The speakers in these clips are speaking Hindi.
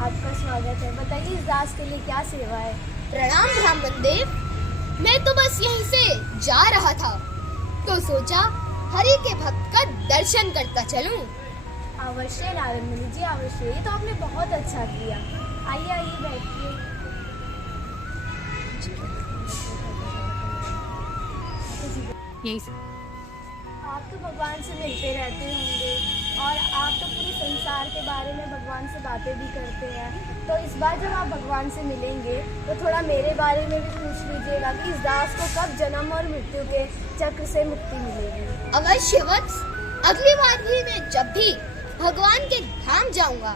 आपका स्वागत है। बताइए इस दास के लिए क्या सेवा है? प्रणाम ब्राह्मण देव। मैं तो बस यहीं से जा रहा था तो सोचा हरि के भक्त का दर्शन करता चलूं। अवश्य नारद मुनि जी, अवश्य। ये तो आपने बहुत अच्छा किया। आइए आइए बैठिए। यही से आप तो भगवान से मिलते रहते होंगे और आप तो पूरे संसार के बारे में भगवान से बातें भी करते हैं। तो इस बार जब आप भगवान से मिलेंगे तो थोड़ा मेरे बारे में भी पूछ लीजिएगा कि इस दास को कब जन्म और मृत्यु के चक्र से मुक्ति मिलेगी। अवश्य वत्स, अगली बार भी मैं जब भी भगवान के धाम जाऊंगा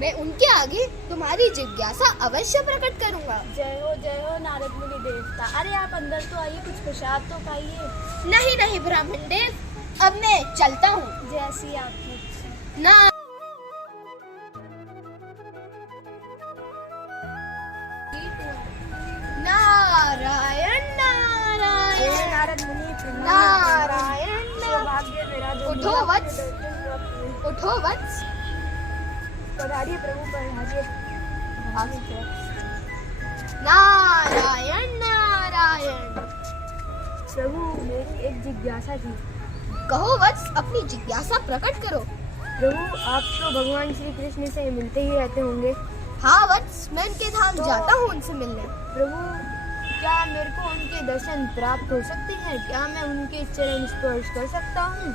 मैं उनके आगे तुम्हारी जिज्ञासा अवश्य प्रकट करूंगा। जय हो नारद मुनि देवता। अरे आप अंदर तो आइए, कुछ प्रसाद तो खाइए। नहीं नहीं ब्राह्मण देव, अब मैं चलता हूँ। जैसी आपकी इच्छा। ना नारायण नारायण नारद मुनि प्रणाम। नारायण सौभाग्य मेरा जो उठो मिला, वत्स। आपके दर्शन प्राप्त हुए। उठो वत्स। पधारिए प्रभु, पधारिए। नारायण नारायण। प्रभु मेरी एक जिज्ञासा थी। कहो वत्स, अपनी जिज्ञासा प्रकट करो। प्रभु आप तो भगवान श्री कृष्ण से मिलते ही रहते होंगे। हाँ वत्स, मैं उनके धाम जाता हूँ उनसे मिलने। प्रभु क्या मेरे को उनके दर्शन प्राप्त हो सकते हैं? क्या मैं उनके चरण स्पर्श कर सकता हूँ?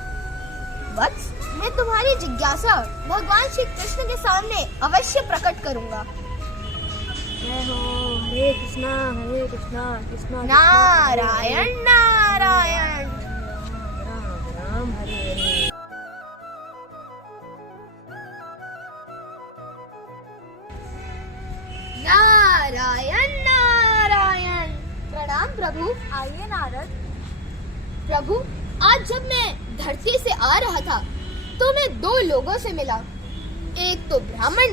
वत्स, मैं तुम्हारी जिज्ञासा भगवान श्री कृष्ण के सामने अवश्य प्रकट करूंगा। जय हो। हरे कृष्णा कृष्णा नारायण नारायण। राम राम हरे हरे। नारायण नारायण। प्रणाम प्रभु। आइए नारद। प्रभु, आज जब मैं धरती से आ रहा था तो मैं दो लोगों से मिला, एक तो ब्राह्मण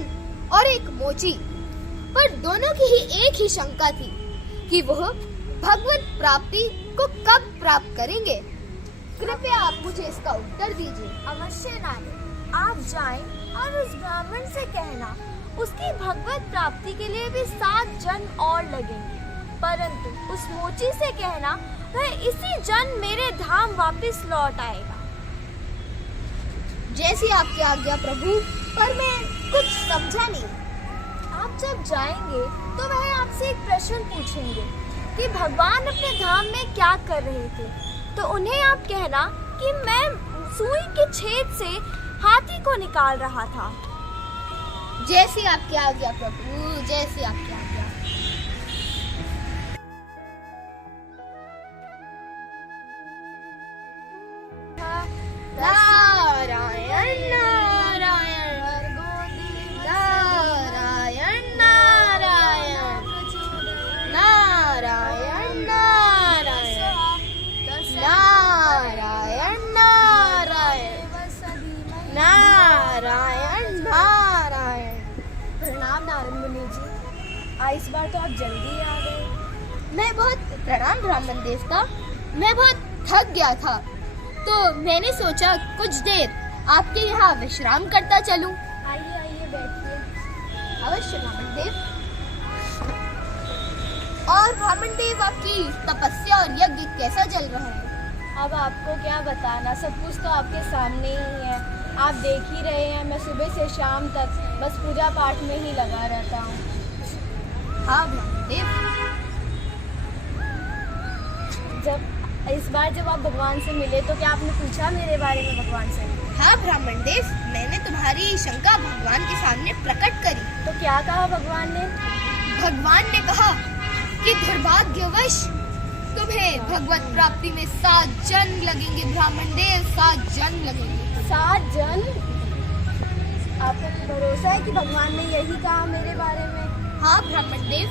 और एक मोची। पर दोनों की ही एक ही शंका थी कि वह भगवत प्राप्ति को कब प्राप्त करेंगे। कृपया आप मुझे इसका उत्तर दीजिए। अवश्य नारद, आप जाएं और उस ब्राह्मण से कहना उसकी भगवत प्राप्ति के लिए भी 7 जन्म और लगेंगे, परंतु उस मोची से कहना वह इसी जन्म मेरे धाम वापस लौट आएगा। जैसी आपकी आज्ञा प्रभु, पर मैं कुछ समझा नहीं। आप जब जाएंगे तो वह आपसे एक प्रश्न पूछेंगे कि भगवान अपने धाम में क्या कर रहे थे, तो उन्हें आप कहना कि मैं सुई के छेद से हाथी को निकाल रहा था। जैसी आपकी आज्ञा प्रभु, जैसी आपकी आज्ञा। नारायण नारायण। नारायण नारायण। नारायण नारायण। नारायण नारायण। नारायण नारायण। प्रणाम नारद मुनि जी। इस बार तो आप जल्दी आ गए। मैं बहुत प्रणाम ब्राह्मण देवता, मैं बहुत थक गया था तो मैंने सोचा कुछ देर आपके यहाँ विश्राम करता चलूं। आइए आइए बैठिए। अवश्य ब्राह्मण देव। और ब्राह्मण देव, आपकी तपस्या और यज्ञ कैसा चल रहा है? अब आपको क्या बताना, सब कुछ तो आपके सामने ही है। आप देख ही रहे हैं, मैं सुबह से शाम तक बस पूजा पाठ में ही लगा रहता हूँ। हाँ ब्राह्मण देव। इस बार जब आप भगवान से मिले तो क्या आपने पूछा मेरे बारे में भगवान से? हाँ ब्राह्मण देव, मैंने तुम्हारी शंका भगवान के सामने प्रकट करी। तो क्या कहा भगवान ने? भगवान ने कहा कि दुर्भाग्यवश तुम्हें भगवत प्राप्ति में 7 जन्म लगेंगे ब्राह्मण देव, 7 जन्म लगेंगे। 7 जन्म? आपको भरोसा है कि भगवान ने यही कहा मेरे बारे में? हाँ ब्राह्मण देव,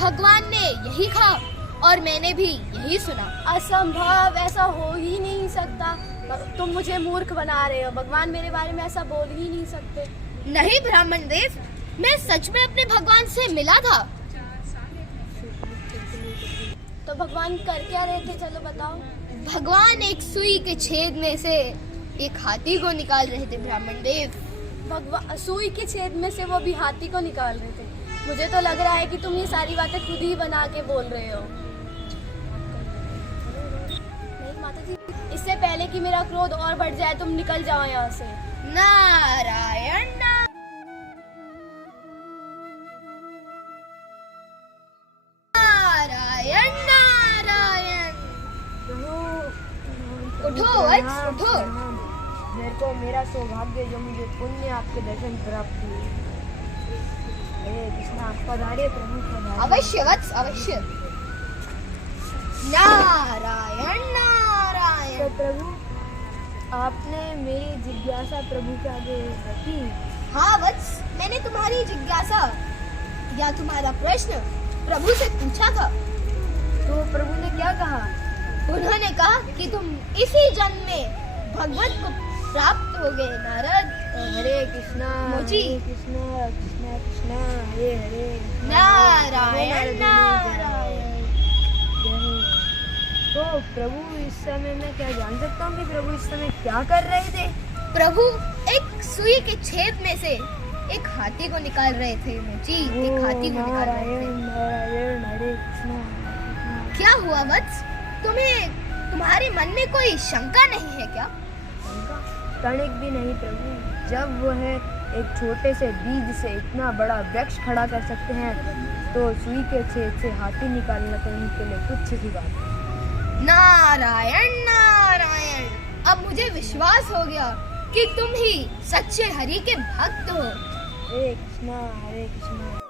भगवान ने यही कहा और मैंने भी यही सुना। असंभव, ऐसा हो ही नहीं सकता। तुम मुझे मूर्ख बना रहे हो। भगवान मेरे बारे में ऐसा बोल ही नहीं सकते। नहीं ब्राह्मण देव, मैं सच में अपने भगवान से मिला था। तो भगवान कर क्या रहे थे, चलो बताओ। भगवान एक सुई के छेद में से एक हाथी को निकाल रहे थे ब्राह्मण देव। भगवान सुई के छेद में से वो भी हाथी को निकाल रहे थे। मुझे तो लग रहा है कि तुम ये सारी बातें खुद ही बना के बोल रहे हो। नहीं माता जी, इससे पहले कि मेरा क्रोध और बढ़ जाए तुम निकल जाओ यहाँ से। नारायण नारायण नारायण। उठो वत्स, उठो। मेरे को मेरा सौभाग्य जो मुझे पुण्य आपके दर्शन प्राप्त हुए। हे कृष्णा, पधारिए प्रभु, पधारिए। अवश्य वत्स, अवश्य। नारायण तो नारायण। प्रभु, आपने मेरी जिज्ञासा प्रभु के आगे रखी। हाँ वत्स, मैंने तुम्हारी जिज्ञासा या तुम्हारा प्रश्न प्रभु से पूछा था। तो प्रभु ने क्या कहा? उन्होंने कहा कि तुम इसी जन्म में भगवत को प्राप्त हो गए नारद। हरे कृष्णा मोची। हरे कृष्णा कृष्णा कृष्णा हरे हरे। नारायण नारायण। तो प्रभु, इस समय मैं क्या जान सकता हूँ कि प्रभु इस समय क्या कर रहे थे? प्रभु एक सुई के छेद में से एक हाथी को निकाल रहे थे। मोची, एक हाथी को निकाल रहे थे। नारायण हरे कृष्णा। क्या हुआ वत्स? तुम्हारे मन में कोई शंका नहीं है क्या? तनिक भी नहीं प्रभु। जब वह एक छोटे से बीज से इतना बड़ा वृक्ष खड़ा कर सकते हैं, तो सुई के छेद से हाथी निकालना तो उनके लिए तुच्छ की बात है। नारायण नारायण। अब मुझे विश्वास हो गया कि तुम ही सच्चे हरि के भक्त हो। हरे कृष्णा हरे कृष्णा।